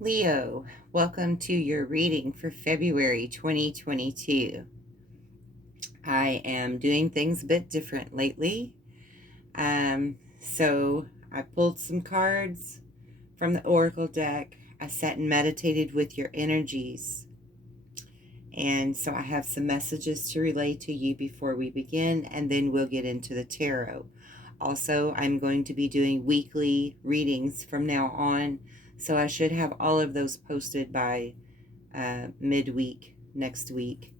Leo, welcome to your reading for February 2022. I am doing things a bit different lately. So I pulled some cards from the Oracle deck. I sat and meditated with your energies. And so I have some messages to relay to you before we begin, and then we'll get into the tarot. Also, I'm going to be doing weekly readings from now on, so I should have all of those posted by midweek next week.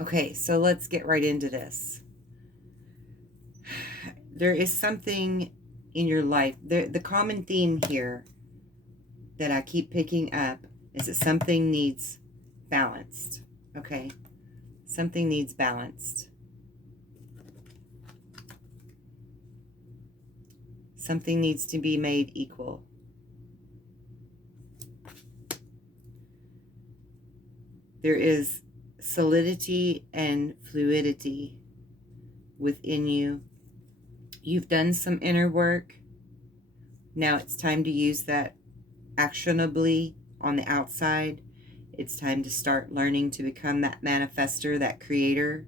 Okay, so let's get right into this. There is something in your life. The common theme here that I keep picking up is that something needs balanced. Okay, something needs balanced. Something needs to be made equal. There is solidity and fluidity within you. You've done some inner work. Now it's time to use that actionably on the outside. It's time to start learning to become that manifester, that creator.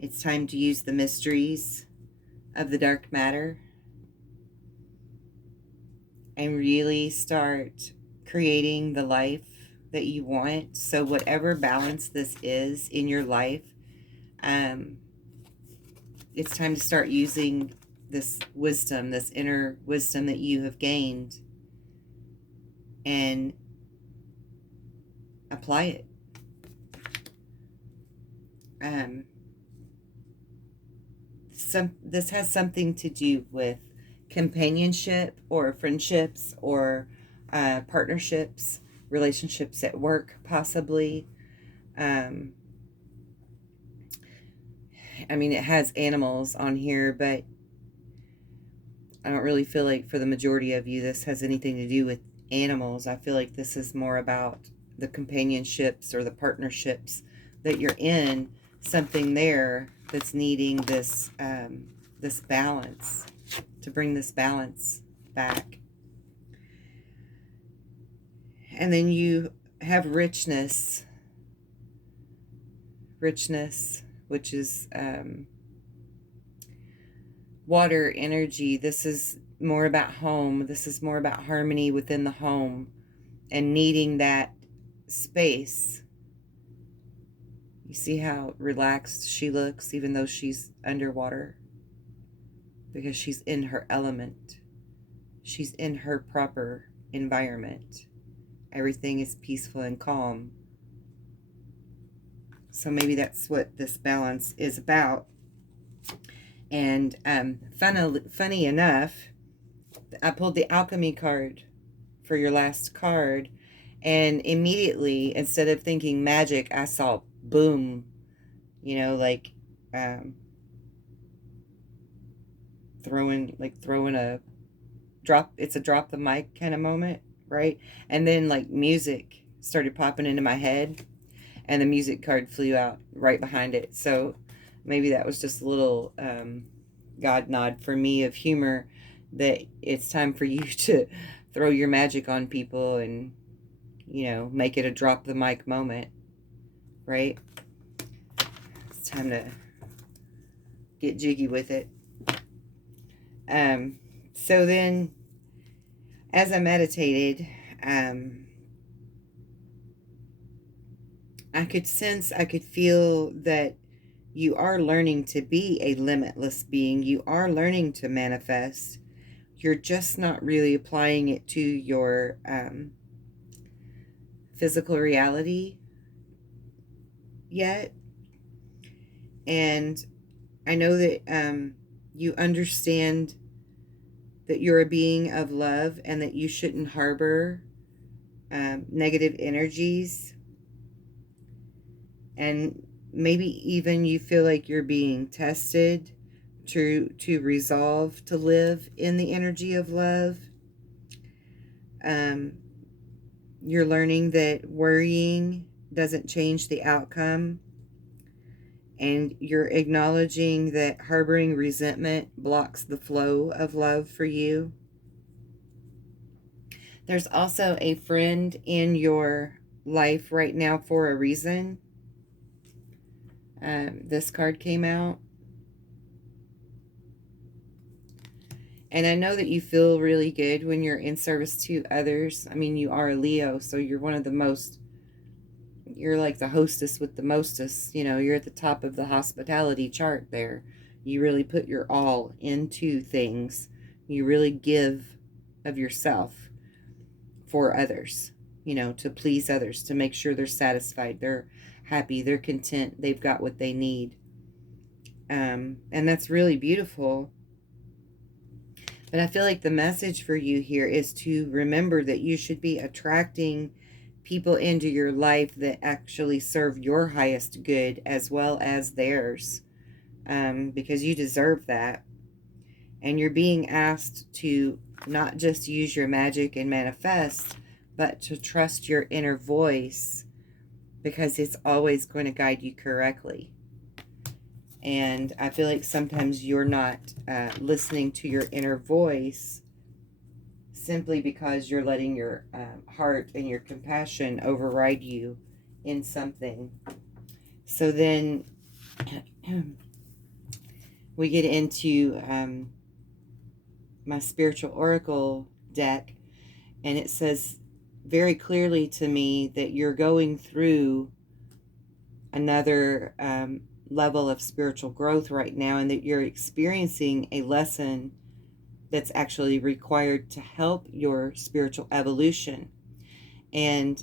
It's time to use the mysteries of the dark matter and really start creating the life that you want. So whatever balance this is in your life, it's time to start using this wisdom, this inner wisdom that you have gained, and apply it. This has something to do with companionship or friendships or partnerships, relationships at work, possibly. I mean, it has animals on here, but I don't really feel like for the majority of you this has anything to do with animals. I feel like this is more about the companionships or the partnerships that you're in, something there that's needing this this balance, to bring this balance back. And then you have richness, which is water energy. This is more about home. This is more about harmony within the home and needing that space. You see how relaxed she looks, even though she's underwater? Because she's in her element. She's in her proper environment. Everything is peaceful and calm. So maybe that's what this balance is about. And funny enough, I pulled the alchemy card for your last card, and immediately, instead of thinking magic, I saw boom, like throwing a drop. It's a drop the mic kind of moment, right? And then like music started popping into my head, and the music card flew out right behind it. So maybe that was just a little God nod for me of humor, that it's time for you to throw your magic on people and, make it a drop the mic moment, right? It's time to get jiggy with it. So then, as I meditated, I could feel that you are learning to be a limitless being. You are learning to manifest. You're just not really applying it to your physical reality yet. And I know that you understand that you're a being of love and that you shouldn't harbor negative energies. And maybe even you feel like you're being tested to resolve to live in the energy of love. You're learning that worrying doesn't change the outcome, and you're acknowledging that harboring resentment blocks the flow of love for you. There's also a friend in your life right now for a reason. This card came out. And I know that you feel really good when you're in service to others. I mean, you are a Leo, so you're one of the most, you're like the hostess with the mostest. You know, you're at the top of the hospitality chart there. You really put your all into things. You really give of yourself for others, you know, to please others, to make sure they're satisfied, they're happy, they're content, they've got what they need. And that's really beautiful. But I feel like the message for you here is to remember that you should be attracting people into your life that actually serve your highest good as well as theirs, because you deserve that. And you're being asked to not just use your magic and manifest, but to trust your inner voice, because it's always going to guide you correctly. And I feel like sometimes you're not listening to your inner voice simply because you're letting your heart and your compassion override you in something. So then we get into my spiritual oracle deck, and it says very clearly to me that you're going through another level of spiritual growth right now, and that you're experiencing a lesson that's actually required to help your spiritual evolution. And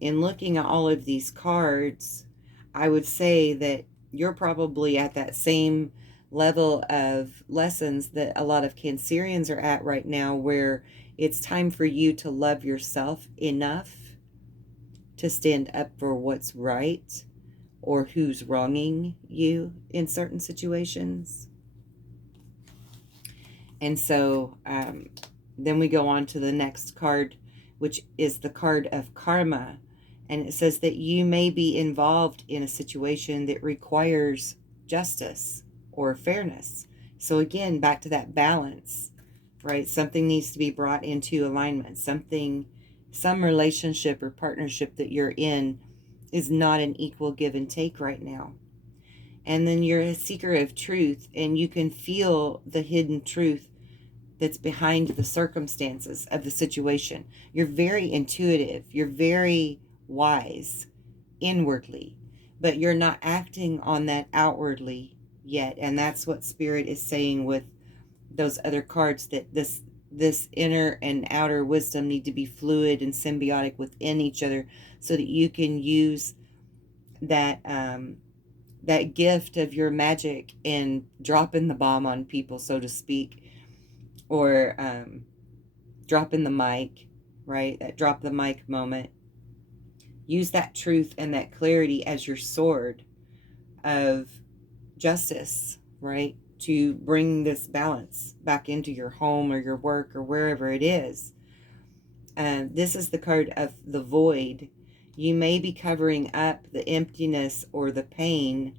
in looking at all of these cards, I would say that you're probably at that same level of lessons that a lot of Cancerians are at right now, where it's time for you to love yourself enough to stand up for what's right or who's wronging you in certain situations. And so then we go on to the next card, which is the card of karma. And it says that you may be involved in a situation that requires justice or fairness. So again, back to that balance, right? Something needs to be brought into alignment. Some relationship or partnership that you're in is not an equal give and take right now. And then you're a seeker of truth, and you can feel the hidden truth that's behind the circumstances of the situation. You're very intuitive. You're very wise inwardly, but you're not acting on that outwardly yet. And that's what Spirit is saying with those other cards, that this inner and outer wisdom need to be fluid and symbiotic within each other, so that you can use that that gift of your magic and dropping the bomb on people, so to speak, or dropping the mic, right? That drop the mic moment. Use that truth and that clarity as your sword of justice, right? To bring this balance back into your home or your work or wherever it is. This is the card of the void. You may be covering up the emptiness or the pain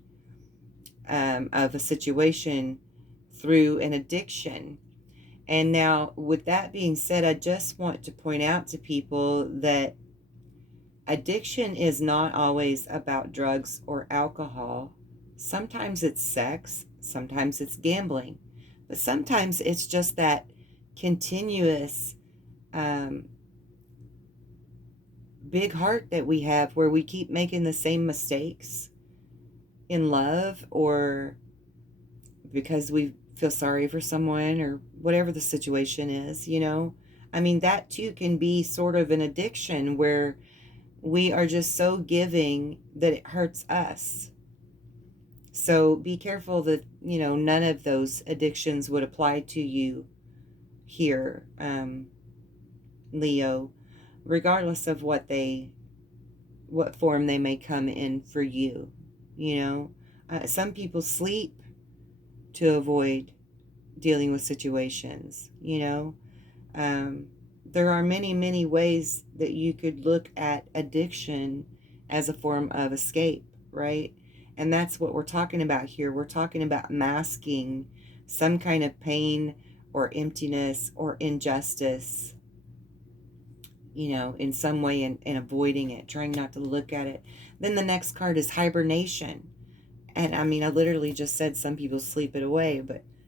of a situation through an addiction. And now, with that being said, I just want to point out to people that addiction is not always about drugs or alcohol. Sometimes it's sex, sometimes it's gambling, but sometimes it's just that continuous big heart that we have, where we keep making the same mistakes in love, or because we feel sorry for someone, or whatever the situation is, you know. I mean, that too can be sort of an addiction, where we are just so giving that it hurts us. So be careful that, you know, none of those addictions would apply to you here, Leo, regardless of what form they may come in for you. You know, some people sleep to avoid dealing with situations, you know. There are many, many ways that you could look at addiction as a form of escape, right? And that's what we're talking about here. We're talking about masking some kind of pain or emptiness or injustice you know, in some way, and avoiding it, trying not to look at it. Then the next card is hibernation. And I mean, I literally just said some people sleep it away,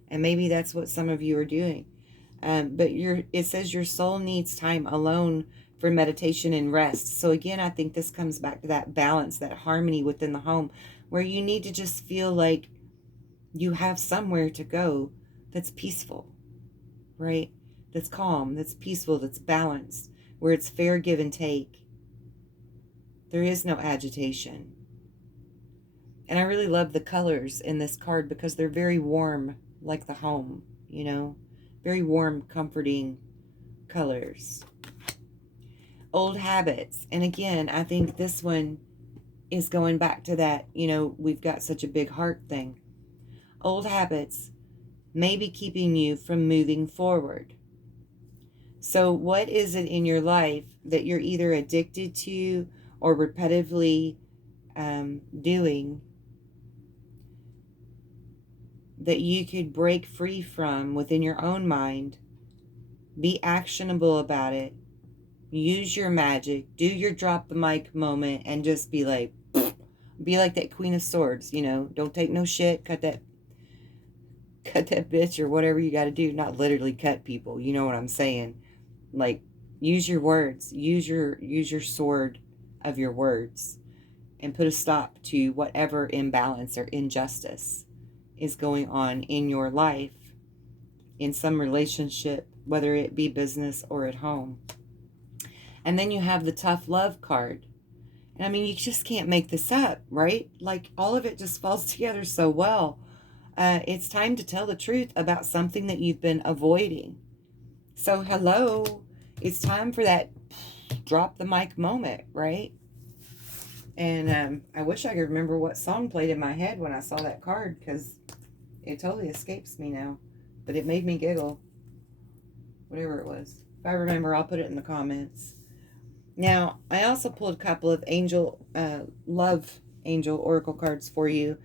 and maybe that's what some of you are doing. But it says your soul needs time alone for meditation and rest. So again, I think this comes back to that balance, that harmony within the home, where you need to just feel like you have somewhere to go that's peaceful, right? That's calm, that's peaceful, that's balanced, where it's fair give and take. There is no agitation. And I really love the colors in this card because they're very warm, like the home, you know, very warm, comforting colors. Old habits. And again, I think this one is going back to that, you know, we've got such a big heart thing. Old habits may be keeping you from moving forward. So what is it in your life that you're either addicted to or repetitively doing that you could break free from within your own mind? Be actionable about it. Use your magic. Do your drop the mic moment and just be like that Queen of Swords, you know. Don't take no shit. Cut that bitch or whatever you got to do. Not literally cut people. You know what I'm saying? Like, use your words. Use your sword of your words and put a stop to whatever imbalance or injustice is going on in your life, in some relationship, whether it be business or at home. And then you have the tough love card. And I mean, you just can't make this up, right? Like, all of it just falls together so well. It's time to tell the truth about something that you've been avoiding. So hello, it's time for that drop the mic moment, right? And I wish I could remember what song played in my head when I saw that card, because it totally escapes me now. But it made me giggle. Whatever it was. If I remember, I'll put it in the comments. Now, I also pulled a couple of love angel oracle cards for you.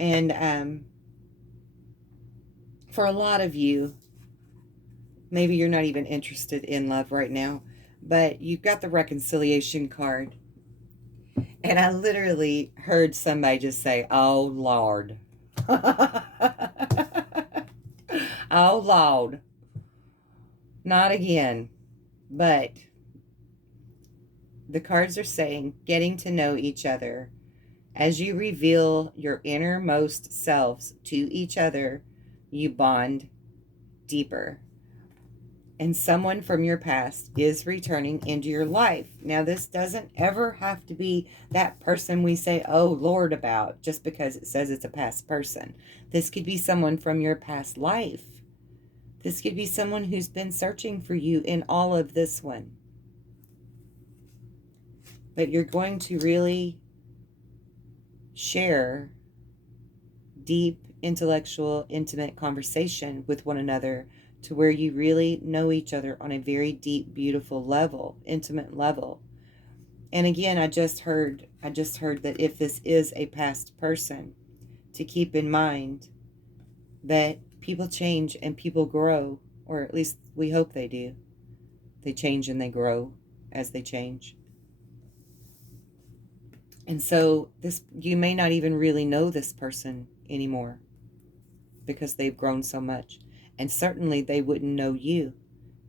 And for a lot of you, maybe you're not even interested in love right now, but you've got the reconciliation card. And I literally heard somebody just say, "Oh, Lord." Oh, Lord. Not again. But the cards are saying, getting to know each other. As you reveal your innermost selves to each other, you bond deeper. And someone from your past is returning into your life. Now, this doesn't ever have to be that person we say, "Oh, Lord," about, just because it says it's a past person. This could be someone from your past life. This could be someone who's been searching for you in all of this one. But you're going to really share deep, intellectual, intimate conversation with one another, to where you really know each other on a very deep, beautiful level, intimate level. And again, I just heard that if this is a past person, to keep in mind that people change and people grow, or at least we hope they do. They change and they grow as they change. And so you may not even really know this person anymore because they've grown so much. And certainly they wouldn't know you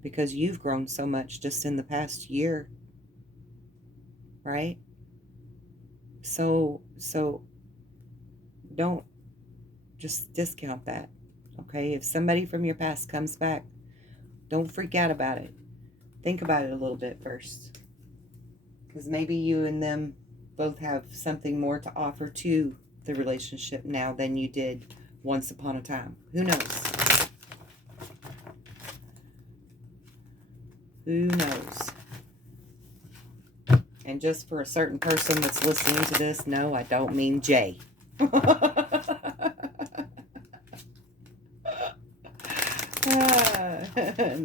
because you've grown so much just in the past year, right? So don't just discount that, okay? If somebody from your past comes back, don't freak out about it. Think about it a little bit first, because maybe you and them both have something more to offer to the relationship now than you did once upon a time. Who knows? Who knows? And just for a certain person that's listening to this, no, I don't mean Jay. And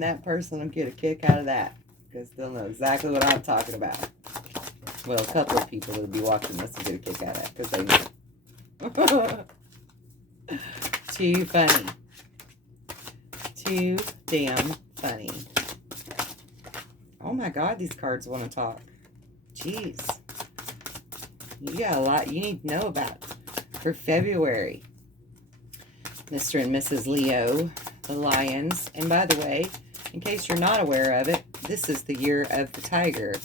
that person will get a kick out of that, because they'll know exactly what I'm talking about. Well, a couple of people that will be watching this will get a kick out of that, because they know. Too funny. Too damn funny. Oh my God, these cards want to talk. Jeez. You got a lot you need to know about for February. Mr. and Mrs. Leo, the Lions. And by the way, in case you're not aware of it, this is the year of the tiger.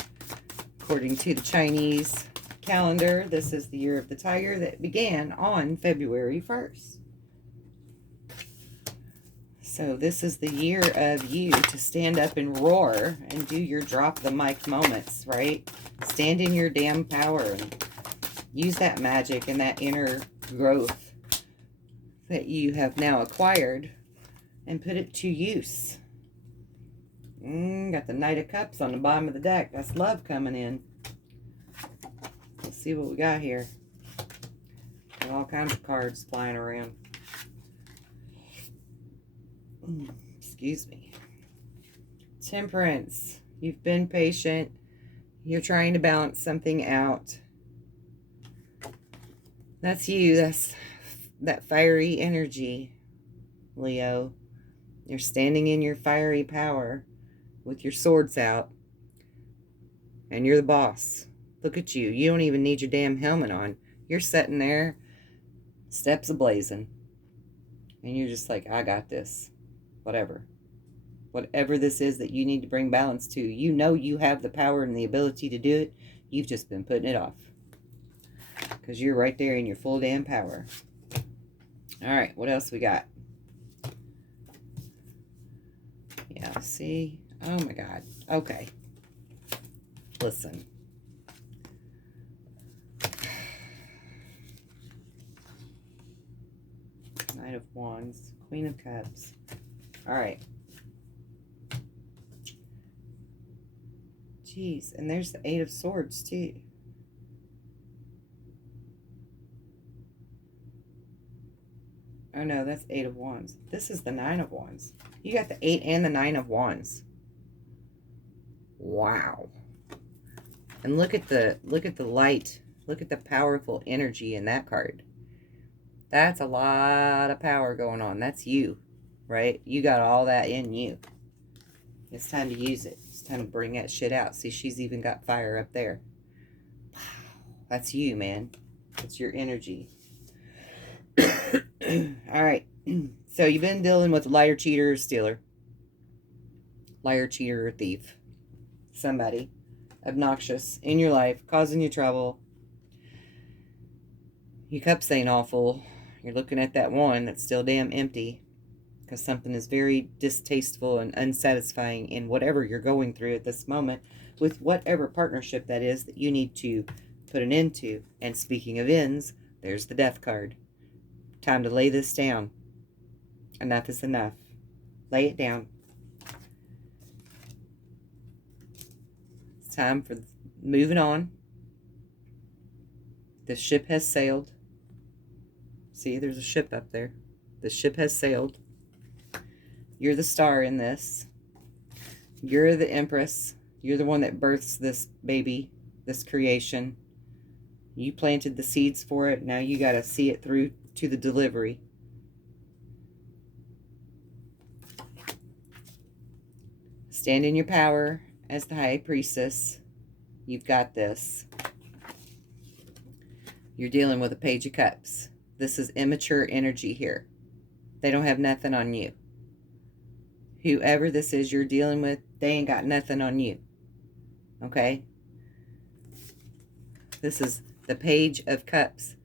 According to the Chinese calendar, this is the year of the tiger that began on February 1st. So this is the year of you to stand up and roar and do your drop the mic moments, right? Stand in your damn power and use that magic and that inner growth that you have now acquired and put it to use. Got the Knight of Cups on the bottom of the deck. That's love coming in. Let's see what we got here. Got all kinds of cards flying around. Excuse me. Temperance. You've been patient. You're trying to balance something out. That's you. That's that fiery energy, Leo. You're standing in your fiery power with your swords out. And you're the boss. Look at you. You don't even need your damn helmet on. You're sitting there, steps a-blazing. And you're just like, I got this. Whatever. Whatever this is that you need to bring balance to, you know you have the power and the ability to do it. You've just been putting it off. Because you're right there in your full damn power. Alright, what else we got? Yeah, see? Oh my God. Okay. Listen. Knight of Wands. Queen of Cups. Alright. Jeez, and there's the Eight of Swords too. Oh no, that's Eight of Wands. This is the Nine of Wands. You got the 8 and the 9 of Wands. Wow. And look at the light. Look at the powerful energy in that card. That's a lot of power going on. That's you, right? You got all that in you. It's time to use it. It's time to bring that shit out. See, she's even got fire up there. Wow. That's you, man. That's your energy. All right. So you've been dealing with a liar, cheater, or stealer. Liar, cheater, or thief. Somebody obnoxious in your life, causing you trouble. Your cups ain't all full. You're looking at that one that's still damn empty. Because something is very distasteful and unsatisfying in whatever you're going through at this moment. With whatever partnership that is that you need to put an end to. And speaking of ends, there's the Death card. Time to lay this down. Enough is enough. Lay it down. It's time for moving on. The ship has sailed. See, there's a ship up there. The ship has sailed. You're the star in this. You're the Empress. You're the one that births this baby, this creation. You planted the seeds for it. Now you got to see it through to the delivery. Stand in your power as the High Priestess. You've got this. You're dealing with a Page of Cups. This is immature energy here. They don't have nothing on you. Whoever this is you're dealing with, they ain't got nothing on you. Okay? This is the Page of Cups.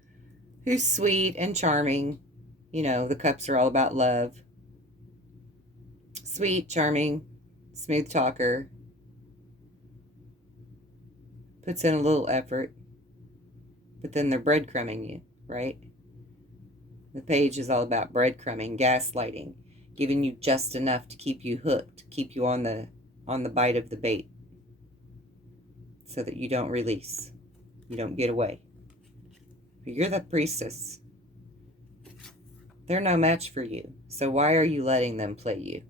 Who's sweet and charming. You know, the cups are all about love. Sweet, charming, smooth talker. Puts in a little effort. But then they're breadcrumbing you, right? The Page is all about breadcrumbing, gaslighting, giving you just enough to keep you hooked, keep you on the bite of the bait, so that you don't release, you don't get away. But you're the Priestess. They're no match for you, so why are you letting them play you?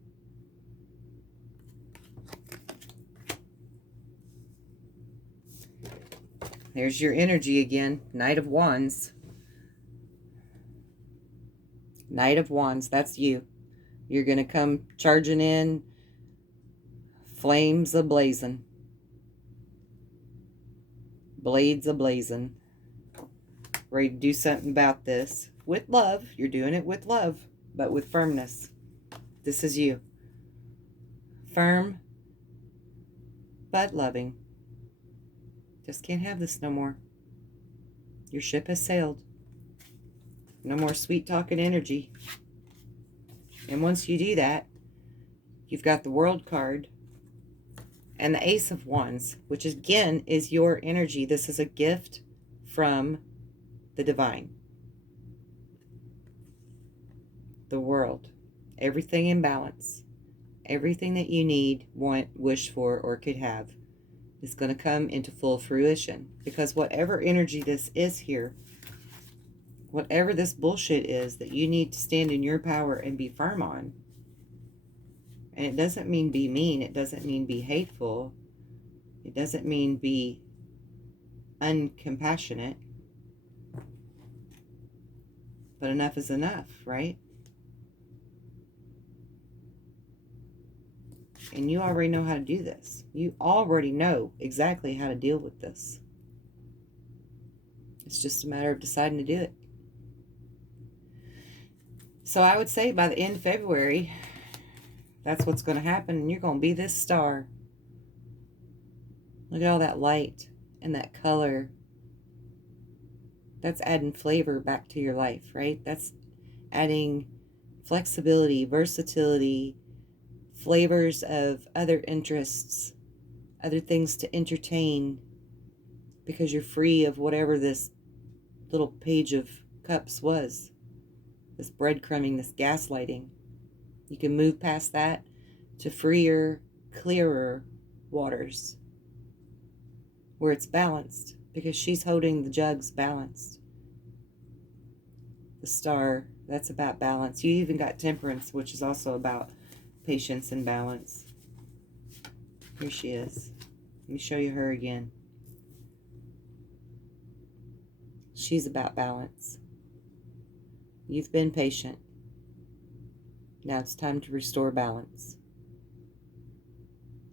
There's your energy again. Knight of Wands. Knight of Wands, that's you. You're going to come charging in Flames a-blazing. Blades a-blazing. Ready to do something about this. With love. You're doing it with love, but with firmness. This is you. Firm, but loving. Just can't have this no more. Your ship has sailed. No more sweet talking energy. And once you do that, you've got the World card and the Ace of Wands, which again is your energy. This is a gift from the divine. The world. Everything in balance. Everything that you need, want, wish for, or could have is going to come into full fruition. Because whatever energy this is here, whatever this bullshit is that you need to stand in your power and be firm on, and it doesn't mean be mean, it doesn't mean be hateful, it doesn't mean be uncompassionate, but enough is enough, right? And you already know how to do this. You already know exactly how to deal with this. It's just a matter of deciding to do it. So I would say by the end of February, that's what's going to happen. And you're going to be this star. Look at all that light and that color. That's adding flavor back to your life, right? That's adding flexibility, versatility, flavors of other interests, other things to entertain, because you're free of whatever this little page of cups was. This breadcrumbing, this gaslighting. You can move past that to freer, clearer waters where it's balanced, because she's holding the jugs balanced. The star, that's about balance. You even got Temperance, which is also about patience and balance. Here she is. Let me show you her again. She's about balance. You've been patient. Now it's time to restore balance.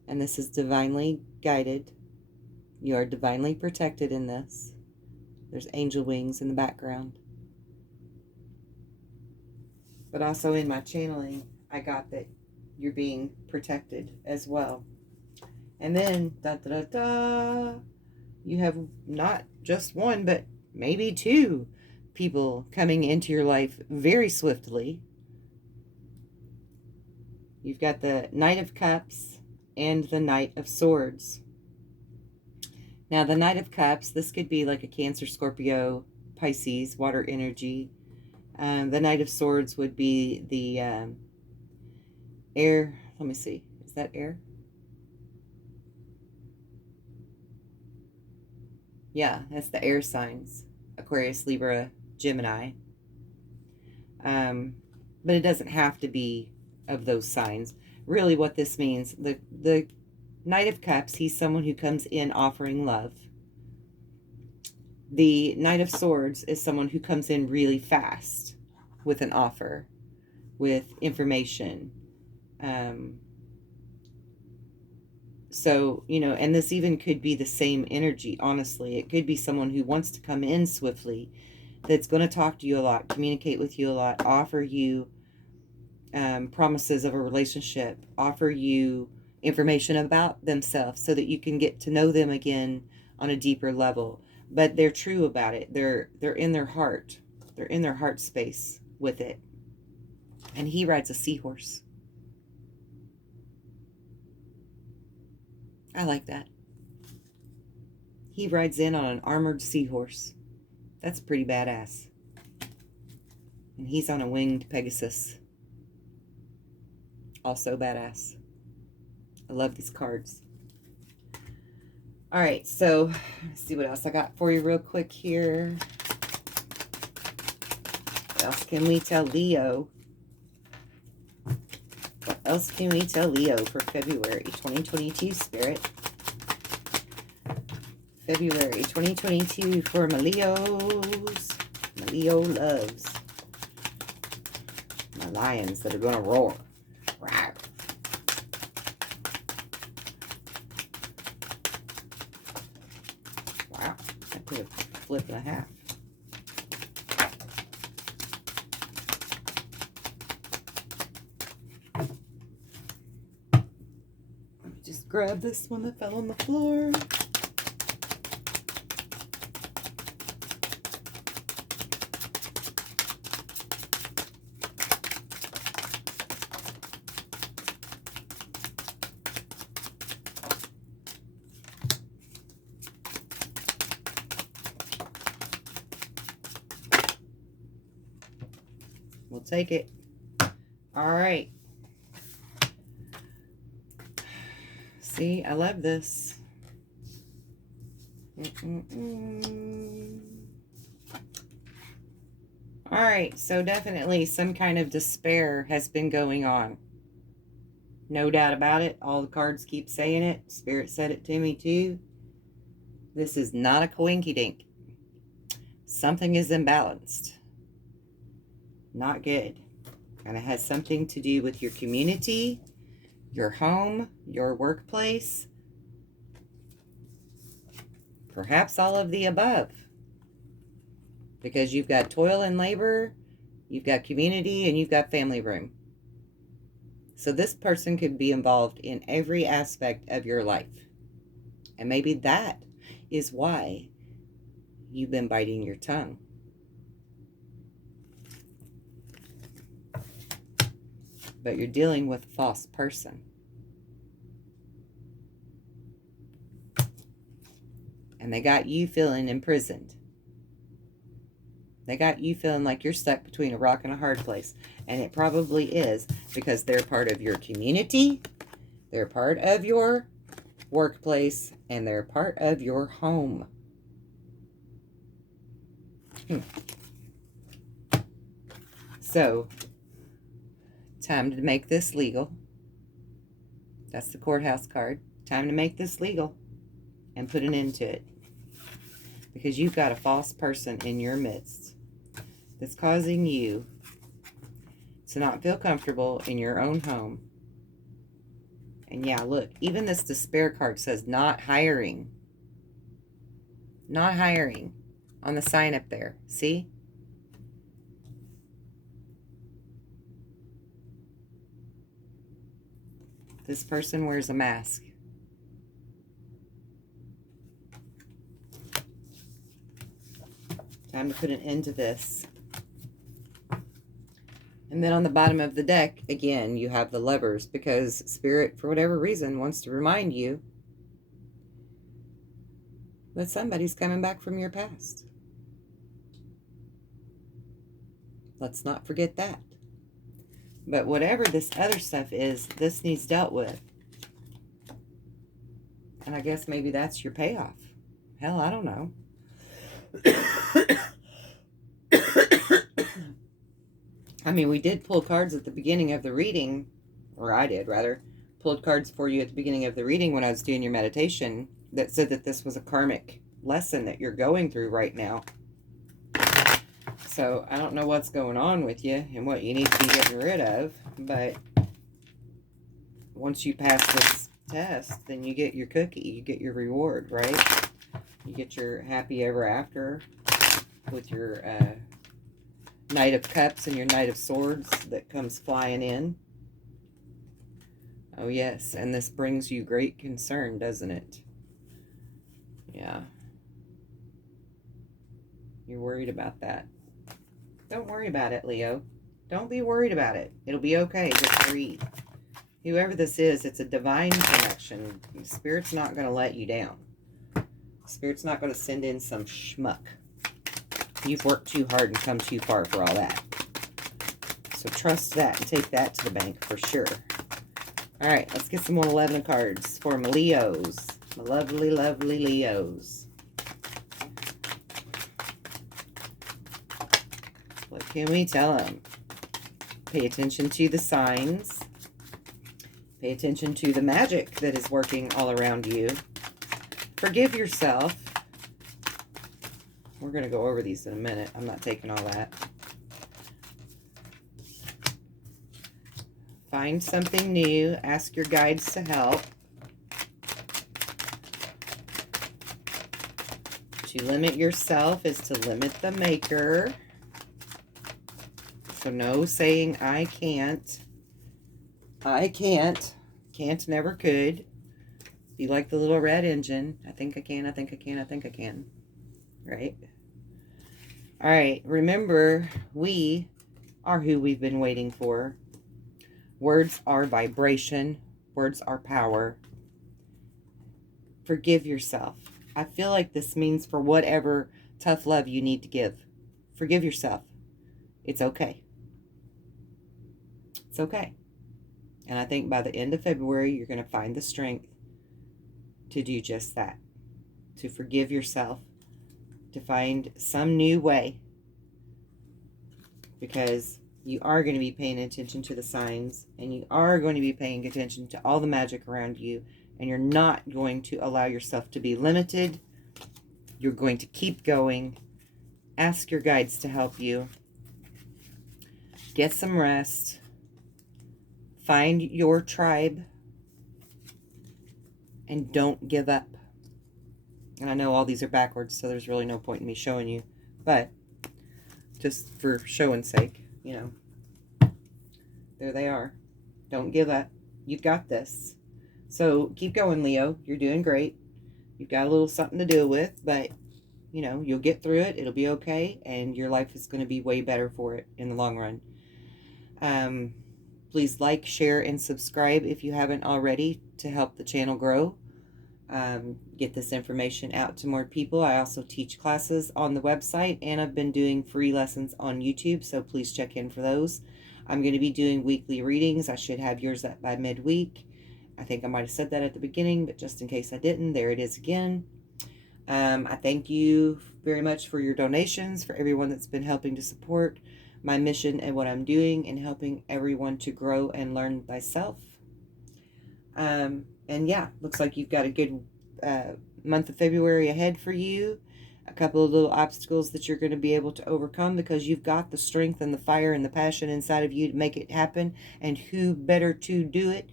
And this is divinely guided. You are divinely protected in this. There's angel wings in the background. But also in my channeling, I got that you're being protected as well. And then, da da da da, you have not just one, but maybe two people coming into your life very swiftly. You've got the Knight of Cups and the Knight of Swords. Now, the Knight of Cups, this could be like a Cancer, Scorpio, Pisces, water energy. The Knight of Swords would be the air. Let me see. Is that air? Yeah, that's the air signs. Aquarius, Libra, Gemini. But it doesn't have to be of those signs. Really what this means, the Knight of Cups, he's someone who comes in offering love. The Knight of Swords is someone who comes in really fast with an offer, with information. So, you know, and this even could be the same energy, honestly. It could be someone who wants to come in swiftly, that's going to talk to you a lot, communicate with you a lot, offer you promises of a relationship, offer you information about themselves so that you can get to know them again on a deeper level. But they're true about it. They're in their heart. They're in their heart space with it. And he rides a seahorse. I like that. He rides in on an armored seahorse. That's pretty badass. And he's on a winged Pegasus. Also badass. I love these cards. All right, so let's see what else I got for you real quick here. What else can we tell Leo? What else can we tell Leo for February 2022, Spirit? February 2022 for my Leos. My Leo loves. My lions that are going to roar. Rawr. put a flip and a half. Just grab this one that fell on the floor. We'll take it. All right. See, I love this. All right, so definitely some kind of despair has been going on. No doubt about it. All the cards keep saying it. Spirit said it to me too. This is not a coinky-dink. Something is imbalanced. Not good. And it has something to do with your community, your home, your workplace, perhaps all of the above. Because you've got toil and labor, you've got community, and you've got family room. So this person could be involved in every aspect of your life. And maybe that is why you've been biting your tongue. But you're dealing with a false person. And they got you feeling imprisoned. They got you feeling like you're stuck between a rock and a hard place. And it probably is, because they're part of your community, they're part of your workplace, and they're part of your home. So, time to make this legal. That's the courthouse card. Time to make this legal and put an end to it. Because you've got a false person in your midst that's causing you to not feel comfortable in your own home. And yeah, look, even this despair card says not hiring. Not hiring on the sign up there. See? This person wears a mask. Time to put an end to this. And then on the bottom of the deck, again, you have the Lovers, because Spirit, for whatever reason, wants to remind you that somebody's coming back from your past. Let's not forget that. But whatever this other stuff is, this needs dealt with. And I guess maybe that's your payoff. Hell, I don't know. I mean, we did pull cards at the beginning of the reading, or I did, rather, pulled cards for you at the beginning of the reading when I was doing your meditation that said that this was a karmic lesson that you're going through right now. So, I don't know what's going on with you and what you need to be getting rid of, but once you pass this test, then you get your cookie, you get your reward, right? You get your happy ever after with your Knight of Cups and your Knight of Swords that comes flying in. Oh yes, and this brings you great concern, doesn't it? Yeah. You're worried about that. Don't worry about it, Leo. Don't be worried about it. It'll be okay. Just breathe. Whoever this is, it's a divine connection. Spirit's not going to let you down. Spirit's not going to send in some schmuck. You've worked too hard and come too far for all that. So trust that and take that to the bank for sure. All right, let's get some more 11 cards for my Leos. My lovely, lovely Leos. What can we tell them? Pay attention to the signs. Pay attention to the magic that is working all around you. Forgive yourself. We're going to go over these in a minute. I'm not taking all that. Find something new. Ask your guides to help. To limit yourself is to limit the maker. So no saying I can't. I can't. Can't, never could. Be like the little red engine. I think I can, I think I can, I think I can. Right? All right. Remember, we are who we've been waiting for. Words are vibration. Words are power. Forgive yourself. I feel like this means for whatever tough love you need to give. Forgive yourself. It's okay. It's okay. And I think by the end of February, you're going to find the strength to do just that. To forgive yourself. To find some new way. Because you are going to be paying attention to the signs. And you are going to be paying attention to all the magic around you. And you're not going to allow yourself to be limited. You're going to keep going. Ask your guides to help you. Get some rest. Find your tribe. And don't give up. And I know all these are backwards, so there's really no point in me showing you. But just for showing sake, you know. There they are. Don't give up. You've got this. So keep going, Leo. You're doing great. You've got a little something to deal with, but, you know, you'll get through it. It'll be okay, and your life is going to be way better for it in the long run. Please like, share, and subscribe if you haven't already to help the channel grow. Get this information out to more people. I also teach classes on the website, and I've been doing free lessons on YouTube, so please check in for those. I'm going to be doing weekly readings. I should have yours up by midweek. I think I might have said that at the beginning, but just in case I didn't, there it is again. I thank you very much for your donations, for everyone that's been helping to support my mission and what I'm doing in helping everyone to grow and learn thyself. And yeah, looks like you've got a good month of February ahead for you. A couple of little obstacles that you're going to be able to overcome because you've got the strength and the fire and the passion inside of you to make it happen. And who better to do it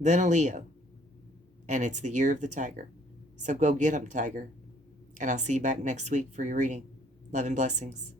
than a Leo? And it's the year of the tiger. So go get 'em, tiger. And I'll see you back next week for your reading. Love and blessings.